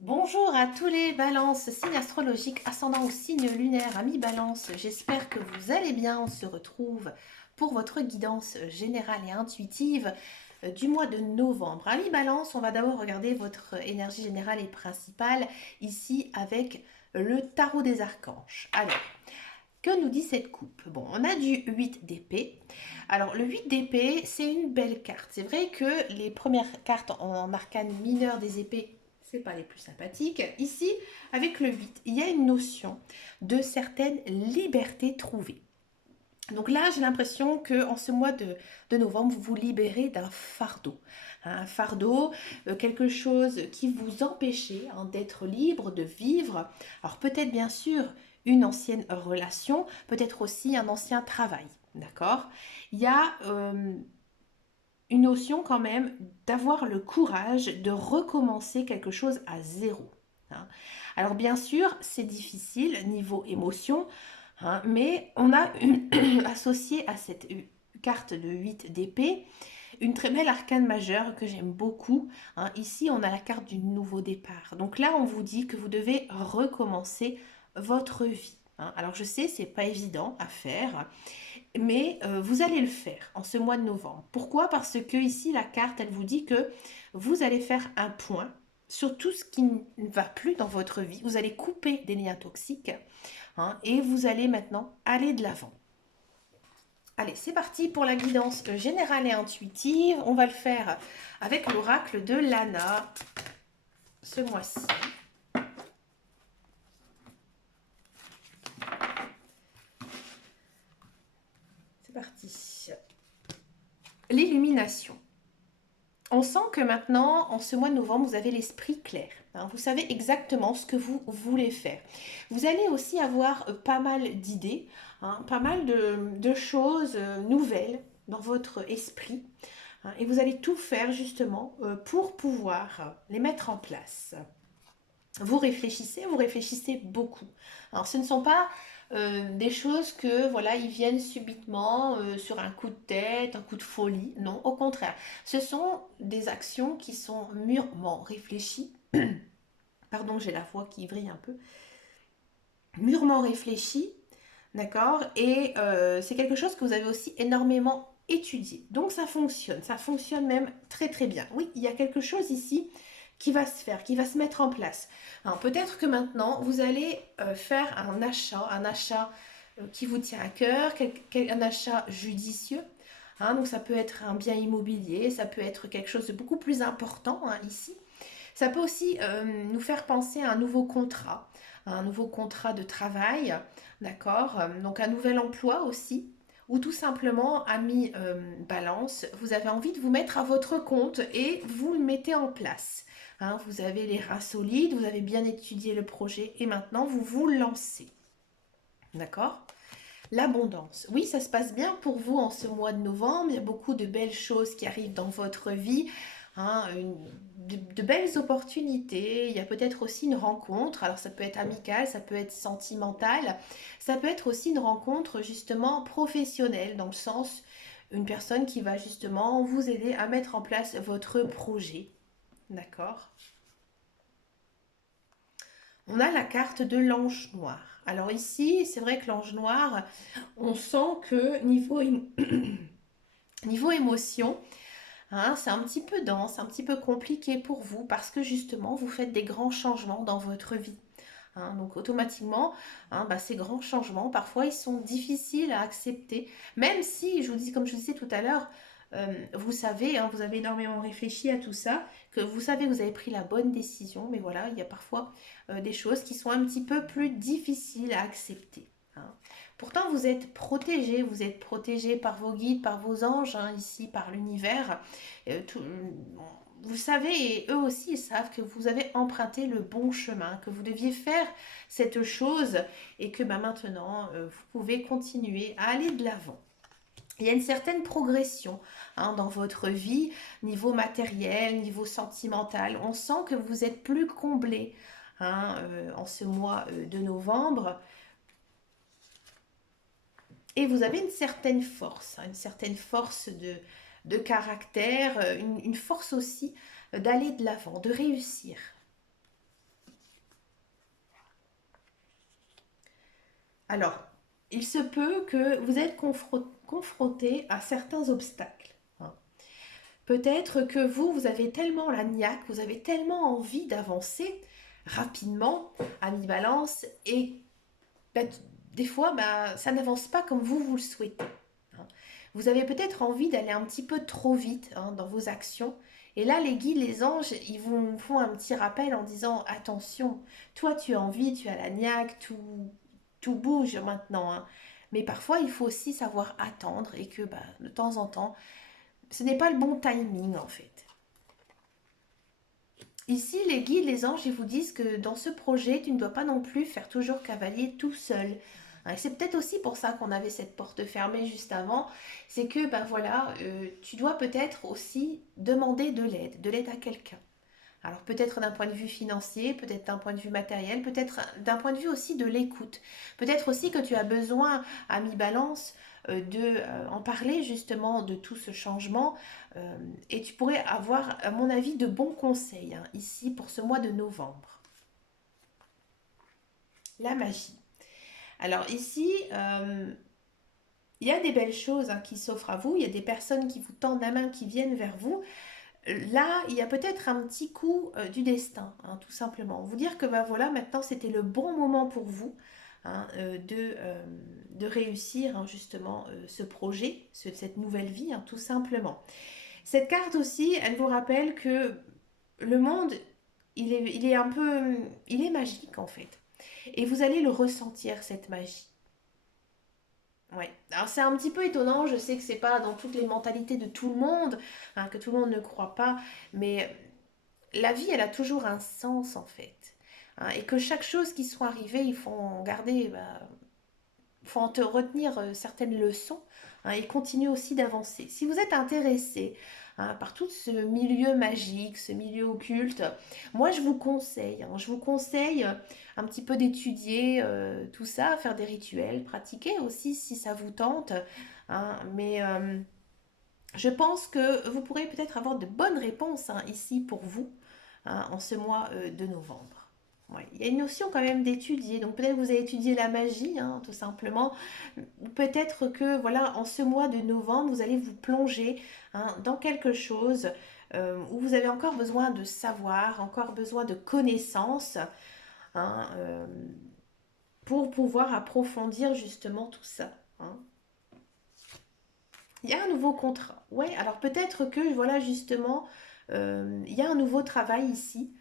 Bonjour à tous les balances, signes astrologiques, ascendant ou signe lunaire, amis balance, j'espère que vous allez bien. On se retrouve pour votre guidance générale et intuitive du mois de novembre. Amis balance, on va d'abord regarder votre énergie générale et principale ici avec le tarot des archanges. Alors, que nous dit cette coupe? Bon, on a du 8 d'épée. Alors, le 8 d'épée, c'est une belle carte. C'est vrai que les premières cartes en arcane mineur des épées, c'est pas les plus sympathiques. Ici, avec le 8, il y a une notion de certaines libertés trouvées. Donc là, j'ai l'impression que en ce mois de novembre, vous vous libérez d'un fardeau. Un fardeau, quelque chose qui vous empêchait d'être libre, de vivre. Alors peut-être bien sûr une ancienne relation, peut-être aussi un ancien travail. D'accord? Il y a une notion quand même d'avoir le courage de recommencer quelque chose à zéro. Hein. Alors bien sûr, c'est difficile niveau émotion, mais on a associé à cette carte de 8 d'épée une très belle arcane majeure que j'aime beaucoup. Ici, on a la carte du nouveau départ. Donc là, on vous dit que vous devez recommencer votre vie. Alors je sais, c'est pas évident à faire, mais vous allez le faire en ce mois de novembre. Pourquoi? Parce que ici, la carte, elle vous dit que vous allez faire un point sur tout ce qui ne va plus dans votre vie. Vous allez couper des liens toxiques et vous allez maintenant aller de l'avant. Allez, c'est parti pour la guidance générale et intuitive. On va le faire avec l'oracle de Lana ce mois-ci. C'est parti. L'illumination. On sent que maintenant, en ce mois de novembre, vous avez l'esprit clair. Vous savez exactement ce que vous voulez faire. Vous allez aussi avoir pas mal d'idées, pas mal de choses nouvelles dans votre esprit. Et vous allez tout faire justement pour pouvoir les mettre en place. Vous réfléchissez beaucoup. Alors ce ne sont pas des choses que voilà, ils viennent subitement sur un coup de tête, un coup de folie. Non, au contraire. Ce sont des actions qui sont mûrement réfléchies. Pardon, j'ai la voix qui vrille un peu. Mûrement réfléchies, d'accord. Et c'est quelque chose que vous avez aussi énormément étudié. Donc ça fonctionne même très très bien. Oui, il y a quelque chose ici qui va se faire, qui va se mettre en place. Alors peut-être que maintenant, vous allez faire un achat qui vous tient à cœur, un achat judicieux. Donc ça peut être un bien immobilier, ça peut être quelque chose de beaucoup plus important ici. Ça peut aussi nous faire penser à un nouveau contrat de travail, d'accord. Donc un nouvel emploi aussi, ou tout simplement, ami balance, vous avez envie de vous mettre à votre compte et vous le mettez en place. Vous avez les reins solides, vous avez bien étudié le projet et maintenant vous vous lancez. D'accord? L'abondance. Oui, ça se passe bien pour vous en ce mois de novembre. Il y a beaucoup de belles choses qui arrivent dans votre vie. De belles opportunités. Il y a peut-être aussi une rencontre. Alors ça peut être amical, ça peut être sentimental. Ça peut être aussi une rencontre justement professionnelle, dans le sens une personne qui va justement vous aider à mettre en place votre projet. D'accord? On a la carte de l'ange noir. Alors ici, c'est vrai que l'ange noir, on sent que niveau émotion, c'est un petit peu dense, un petit peu compliqué pour vous parce que justement, vous faites des grands changements dans votre vie. Donc automatiquement, ces grands changements, parfois, ils sont difficiles à accepter. Même si, je vous dis, comme je vous disais tout à l'heure, vous savez, vous avez énormément réfléchi à tout ça, que vous savez que vous avez pris la bonne décision, mais voilà, il y a parfois des choses qui sont un petit peu plus difficiles à accepter. Pourtant, vous êtes protégé par vos guides, par vos anges, ici, par l'univers. Vous savez, et eux aussi, ils savent que vous avez emprunté le bon chemin, que vous deviez faire cette chose et que maintenant, vous pouvez continuer à aller de l'avant. Il y a une certaine progression dans votre vie, niveau matériel, niveau sentimental. On sent que vous êtes plus comblé en ce mois de novembre. Et vous avez une certaine force de caractère, une force aussi d'aller de l'avant, de réussir. Alors, il se peut que vous êtes confronté à certains obstacles, hein. Peut-être que vous avez tellement la niaque, vous avez tellement envie d'avancer rapidement, à mi-balance, et bah, des fois, bah, ça n'avance pas comme vous le souhaitez, hein. Vous avez peut-être envie d'aller un petit peu trop vite, hein, dans vos actions. Et là, les guides, les anges, ils vous font un petit rappel en disant, attention, toi tu as envie, tu as la niaque, tout bouge maintenant, hein. Mais parfois, il faut aussi savoir attendre et que bah, de temps en temps, ce n'est pas le bon timing en fait. Ici, les guides, les anges, ils vous disent que dans ce projet, tu ne dois pas non plus faire toujours cavalier tout seul. Hein, et c'est peut-être aussi pour ça qu'on avait cette porte fermée juste avant. C'est que, ben voilà, tu dois peut-être aussi demander de l'aide à quelqu'un. Alors peut-être d'un point de vue financier, peut-être d'un point de vue matériel, peut-être d'un point de vue aussi de l'écoute. Peut-être aussi que tu as besoin, à mi-balance, en parler justement de tout ce changement. Et tu pourrais avoir, à mon avis, de bons conseils, hein, ici pour ce mois de novembre. La magie. Alors ici, il y a des belles choses, hein, qui s'offrent à vous. Il y a des personnes qui vous tendent la main, qui viennent vers vous. Là, il y a peut-être un petit coup du destin, hein, tout simplement. Vous dire que bah, voilà, maintenant c'était le bon moment pour vous, hein, de réussir, hein, justement, ce projet, cette nouvelle vie, hein, tout simplement. Cette carte aussi, elle vous rappelle que le monde, il est un peu, il est magique en fait. Et vous allez le ressentir, cette magie. Ouais. Alors c'est un petit peu étonnant, je sais que c'est pas dans toutes les mentalités de tout le monde, hein, que tout le monde ne croit pas, mais la vie, elle a toujours un sens en fait, hein, et que chaque chose qui soit arrivée, il faut en garder, bah, faut en te retenir certaines leçons, hein, et continuer aussi d'avancer. Si vous êtes intéressé, hein, par tout ce milieu magique, ce milieu occulte, moi je vous conseille un petit peu d'étudier tout ça, faire des rituels, pratiquer aussi si ça vous tente, hein, mais je pense que vous pourrez peut-être avoir de bonnes réponses, hein, ici pour vous, hein, en ce mois de novembre. Ouais. Il y a une notion quand même d'étudier, donc peut-être que vous avez étudié la magie, hein, tout simplement, ou peut-être que voilà, en ce mois de novembre, vous allez vous plonger, hein, dans quelque chose où vous avez encore besoin de savoir, encore besoin de connaissances, hein, pour pouvoir approfondir justement tout ça, hein. Il y a un nouveau contrat. Ouais, alors peut-être que, voilà, justement, il y a un nouveau travail ici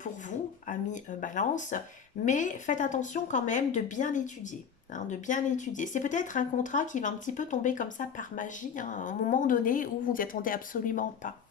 pour vous, amis Balance, mais faites attention quand même de bien l'étudier, hein, de bien l'étudier. C'est peut-être un contrat qui va un petit peu tomber comme ça par magie, hein, à un moment donné où vous n'y attendez absolument pas.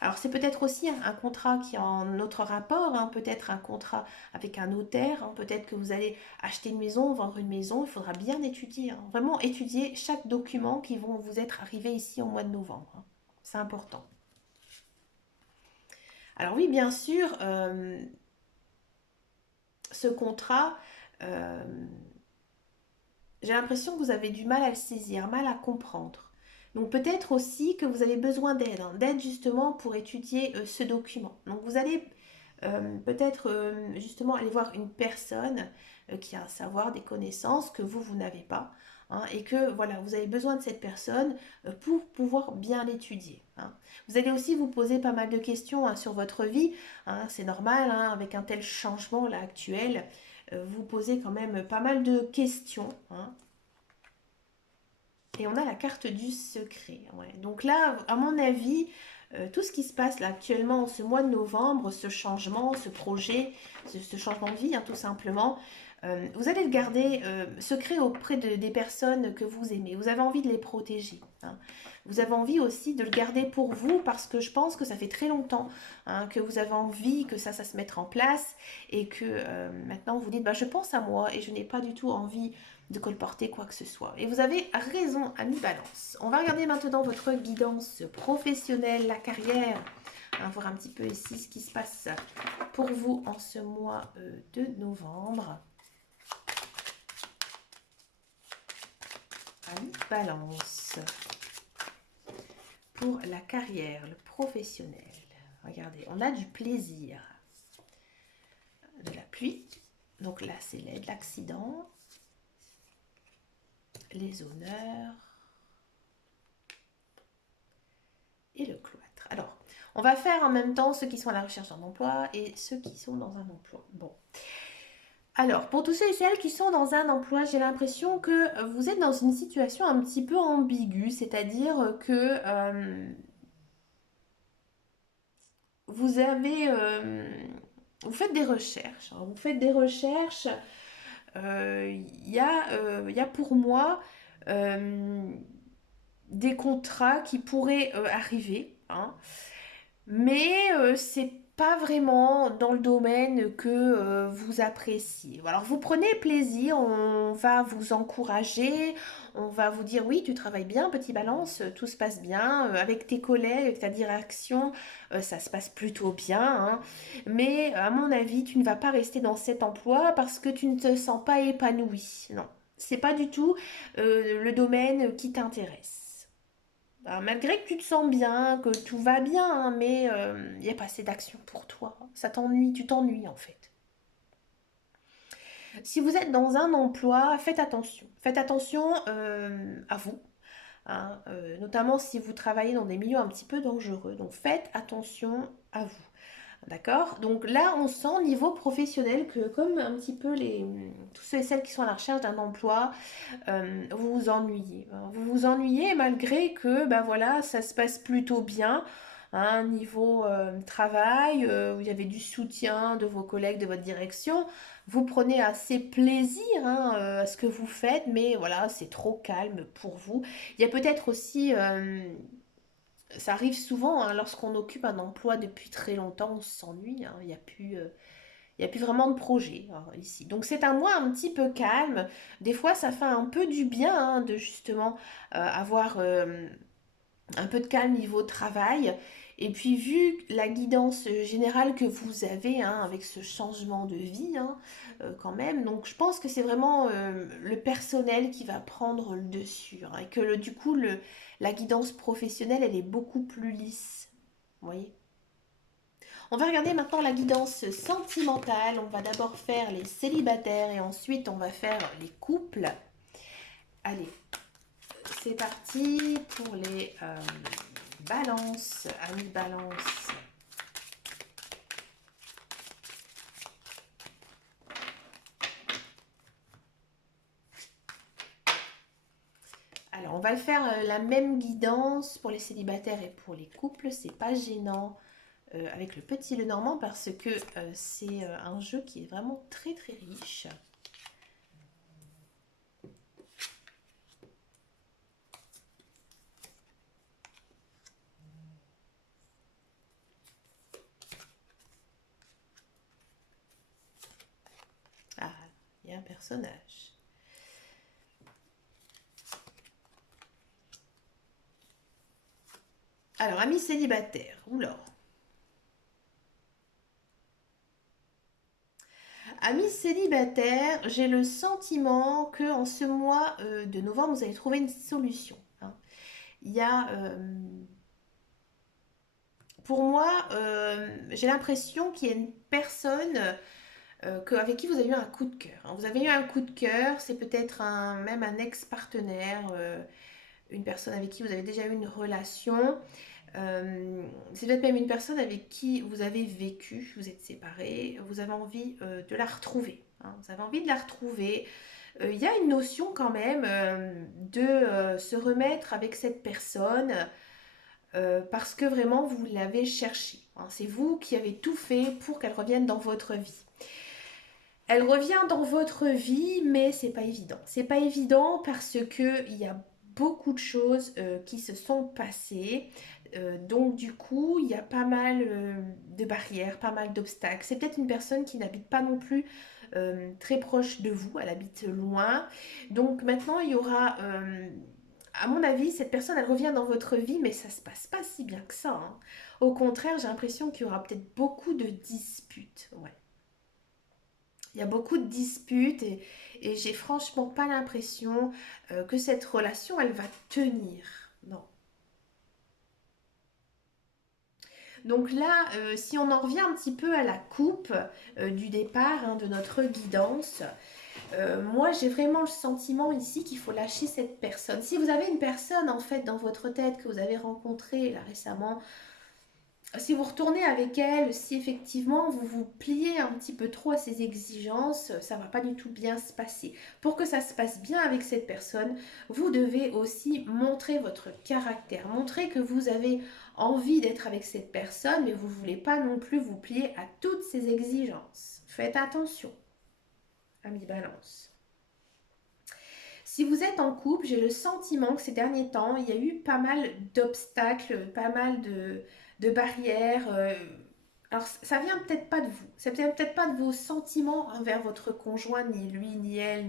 Alors c'est peut-être aussi un contrat qui est en notre rapport, hein, peut-être un contrat avec un notaire, hein, peut-être que vous allez acheter une maison, vendre une maison, il faudra bien étudier, hein, vraiment étudier chaque document qui vont vous être arrivés ici au mois de novembre, hein. C'est important. Alors oui, bien sûr, ce contrat, euh, j'ai l'impression que vous avez du mal à le saisir, mal à comprendre. Donc peut-être aussi que vous avez besoin d'aide, hein, d'aide justement pour étudier ce document. Donc vous allez peut-être justement aller voir une personne qui a un savoir, des connaissances que vous n'avez pas, hein, et que voilà, vous avez besoin de cette personne pour pouvoir bien l'étudier, hein. Vous allez aussi vous poser pas mal de questions, hein, sur votre vie, hein, c'est normal, hein, avec un tel changement là actuel, vous posez quand même pas mal de questions, hein. Et on a la carte du secret. Ouais. Donc là, à mon avis, tout ce qui se passe là actuellement en ce mois de novembre, ce changement, ce projet, ce changement de vie, hein, tout simplement, vous allez le garder secret auprès des personnes que vous aimez. Vous avez envie de les protéger, hein. Vous avez envie aussi de le garder pour vous parce que je pense que ça fait très longtemps, hein, que vous avez envie que ça se mette en place et que maintenant vous dites, bah, je pense à moi et je n'ai pas du tout envie de colporter quoi que ce soit. Et vous avez raison, ami Balance. On va regarder maintenant votre guidance professionnelle, la carrière. On va voir un petit peu ici ce qui se passe pour vous en ce mois de novembre. Ami Balance. Pour la carrière, le professionnel. Regardez, on a du plaisir. De la pluie. Donc là, c'est l'aide, l'accident. les honneurs et le cloître. Alors, on va faire en même temps ceux qui sont à la recherche d'un emploi et ceux qui sont dans un emploi. Bon. Alors, pour tous ceux et celles qui sont dans un emploi, j'ai l'impression que vous êtes dans une situation un petit peu ambiguë, c'est-à-dire que vous avez, vous faites des recherches, hein. Vous faites des recherches. Il y a pour moi euh, des contrats qui pourraient arriver, hein. Mais c'est pas vraiment dans le domaine que vous appréciez. Alors vous prenez plaisir, on va vous encourager, on va vous dire oui, tu travailles bien, petit balance, tout se passe bien, avec tes collègues, avec ta direction, ça se passe plutôt bien, hein. Mais à mon avis, tu ne vas pas rester dans cet emploi parce que tu ne te sens pas épanoui. Non, c'est pas du tout le domaine qui t'intéresse. Ben, malgré que tu te sens bien, que tout va bien, hein, mais il n'y a pas assez d'action pour toi. Ça t'ennuie, tu t'ennuies en fait. Si vous êtes dans un emploi, faites attention. Faites attention à vous, hein, notamment si vous travaillez dans des milieux un petit peu dangereux. Donc faites attention à vous. D'accord? Donc là, on sent niveau professionnel que comme un petit peu tous ceux et celles qui sont à la recherche d'un emploi, vous vous ennuyez, hein. Vous vous ennuyez malgré que ben voilà, ça se passe plutôt bien, hein, niveau travail, vous avez du soutien de vos collègues, de votre direction. Vous prenez assez plaisir, hein, à ce que vous faites, mais voilà, c'est trop calme pour vous. Il y a peut-être aussi, ça arrive souvent, hein, lorsqu'on occupe un emploi depuis très longtemps, on s'ennuie, hein. Il n'y a plus vraiment de projet, hein, ici. Donc c'est un mois un petit peu calme. Des fois, ça fait un peu du bien, hein, de justement avoir un peu de calme niveau travail. Et puis vu la guidance générale que vous avez, hein, avec ce changement de vie, hein, quand même, donc je pense que c'est vraiment le personnel qui va prendre le dessus, hein, et que du coup la guidance professionnelle, elle est beaucoup plus lisse. Vous voyez? On va regarder maintenant la guidance sentimentale. On va d'abord faire les célibataires et ensuite on va faire les couples. Allez, c'est parti pour les balances, amis balance. Alors, on va faire la même guidance pour les célibataires et pour les couples. C'est pas gênant avec le petit Lenormand parce que c'est un jeu qui est vraiment très très riche. Ah, il y a un personnage. Alors, amis célibataires, oula. Amis célibataires, j'ai le sentiment que en ce mois de novembre, vous allez trouver une solution, hein. Il y a, pour moi, j'ai l'impression qu'il y a une personne avec qui vous avez eu un coup de cœur, hein. Vous avez eu un coup de cœur, c'est peut-être même un ex-partenaire, une personne avec qui vous avez déjà eu une relation. C'est peut-être même une personne avec qui vous avez vécu, vous êtes séparés, vous avez envie de la retrouver, hein. Vous avez envie de la retrouver. Il y a une notion quand même de se remettre avec cette personne parce que vraiment vous l'avez cherchée, hein. C'est vous qui avez tout fait pour qu'elle revienne dans votre vie. Elle revient dans votre vie, mais c'est pas évident. C'est pas évident parce que il y a beaucoup de choses qui se sont passées. Donc du coup, il y a pas mal de barrières, pas mal d'obstacles. C'est peut-être une personne qui n'habite pas non plus très proche de vous, elle habite loin. Donc maintenant, il y aura, à mon avis, cette personne, elle revient dans votre vie, mais ça se passe pas si bien que ça, hein. Au contraire, j'ai l'impression qu'il y aura peut-être beaucoup de disputes. Ouais. Il y a beaucoup de disputes et j'ai franchement pas l'impression que cette relation, elle va tenir. Non. Donc là, si on en revient un petit peu à la coupe du départ, hein, de notre guidance, Moi, j'ai vraiment le sentiment ici qu'il faut lâcher cette personne. Si vous avez une personne en fait dans votre tête que vous avez rencontrée là récemment, si vous retournez avec elle, si effectivement vous vous pliez un petit peu trop à ses exigences, ça va pas du tout bien se passer. Pour que ça se passe bien avec cette personne, vous devez aussi montrer votre caractère, montrer que vous avez envie d'être avec cette personne, mais vous voulez pas non plus vous plier à toutes ses exigences. Faites attention, ami Balance. Si vous êtes en couple, j'ai le sentiment que ces derniers temps, il y a eu pas mal d'obstacles, pas mal de barrières. Alors, ça vient peut-être pas de vous. Ça vient peut-être pas de vos sentiments envers votre conjoint, ni lui, ni elle,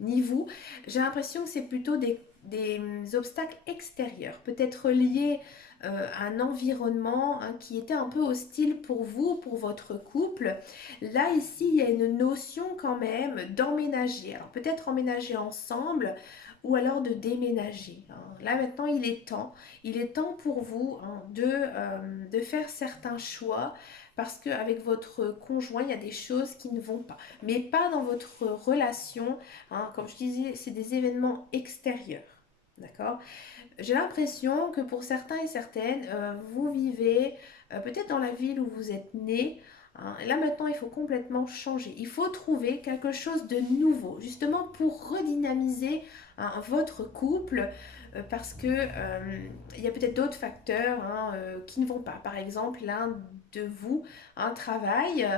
ni vous. J'ai l'impression que c'est plutôt des obstacles extérieurs, peut-être liés à un environnement hein, qui était un peu hostile pour vous, pour votre couple. Là, ici, il y a une notion quand même d'emménager. Alors, peut-être emménager ensemble ou alors de déménager. Hein. Là, maintenant, il est temps. Il est temps pour vous hein, de faire certains choix parce qu'avec votre conjoint, il y a des choses qui ne vont pas. Mais pas dans votre relation. Hein. Comme je disais, c'est des événements extérieurs. D'accord? J'ai l'impression que pour certains et certaines, vous vivez peut-être dans la ville où vous êtes né. Hein, et là maintenant, il faut complètement changer. Il faut trouver quelque chose de nouveau, justement pour redynamiser hein, votre couple, parce que il y a peut-être d'autres facteurs hein, qui ne vont pas. Par exemple, l'un de vous un travail,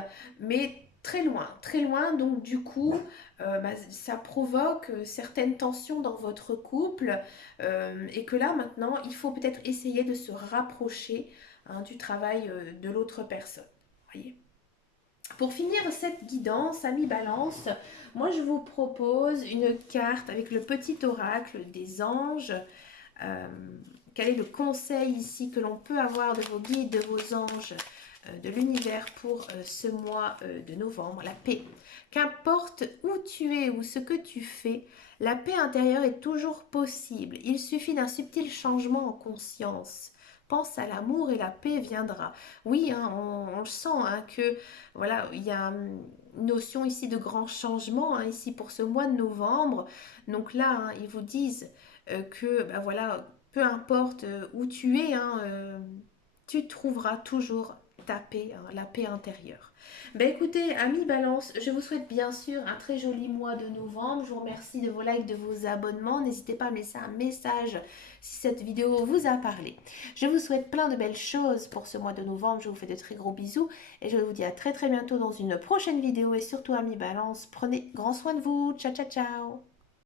mais très loin. Donc du coup, bah, ça provoque certaines tensions dans votre couple. Et que là, maintenant, il faut peut-être essayer de se rapprocher hein, du travail de l'autre personne. Voyez. Pour finir cette guidance, ami Balance, moi je vous propose une carte avec le petit oracle des anges. Euh, Quel est le conseil ici que l'on peut avoir de vos guides, de vos anges, de l'univers pour ce mois de novembre? La paix. Qu'importe où tu es ou ce que tu fais, la paix intérieure est toujours possible. Il suffit d'un subtil changement en conscience. Pense à l'amour et la paix viendra. Oui, hein, on le sent hein, que voilà, il y a une notion ici de grand changement hein, ici pour ce mois de novembre. Donc là, hein, ils vous disent que ben voilà, peu importe où tu es, hein, tu trouveras toujours ta paix, hein, la paix intérieure. Ben écoutez, amis Balance, je vous souhaite bien sûr un très joli mois de novembre. Je vous remercie de vos likes, de vos abonnements. N'hésitez pas à me laisser un message si cette vidéo vous a parlé. Je vous souhaite plein de belles choses pour ce mois de novembre. Je vous fais de très gros bisous et je vous dis à très bientôt dans une prochaine vidéo. Et surtout, amis Balance, prenez grand soin de vous. Ciao, ciao, ciao.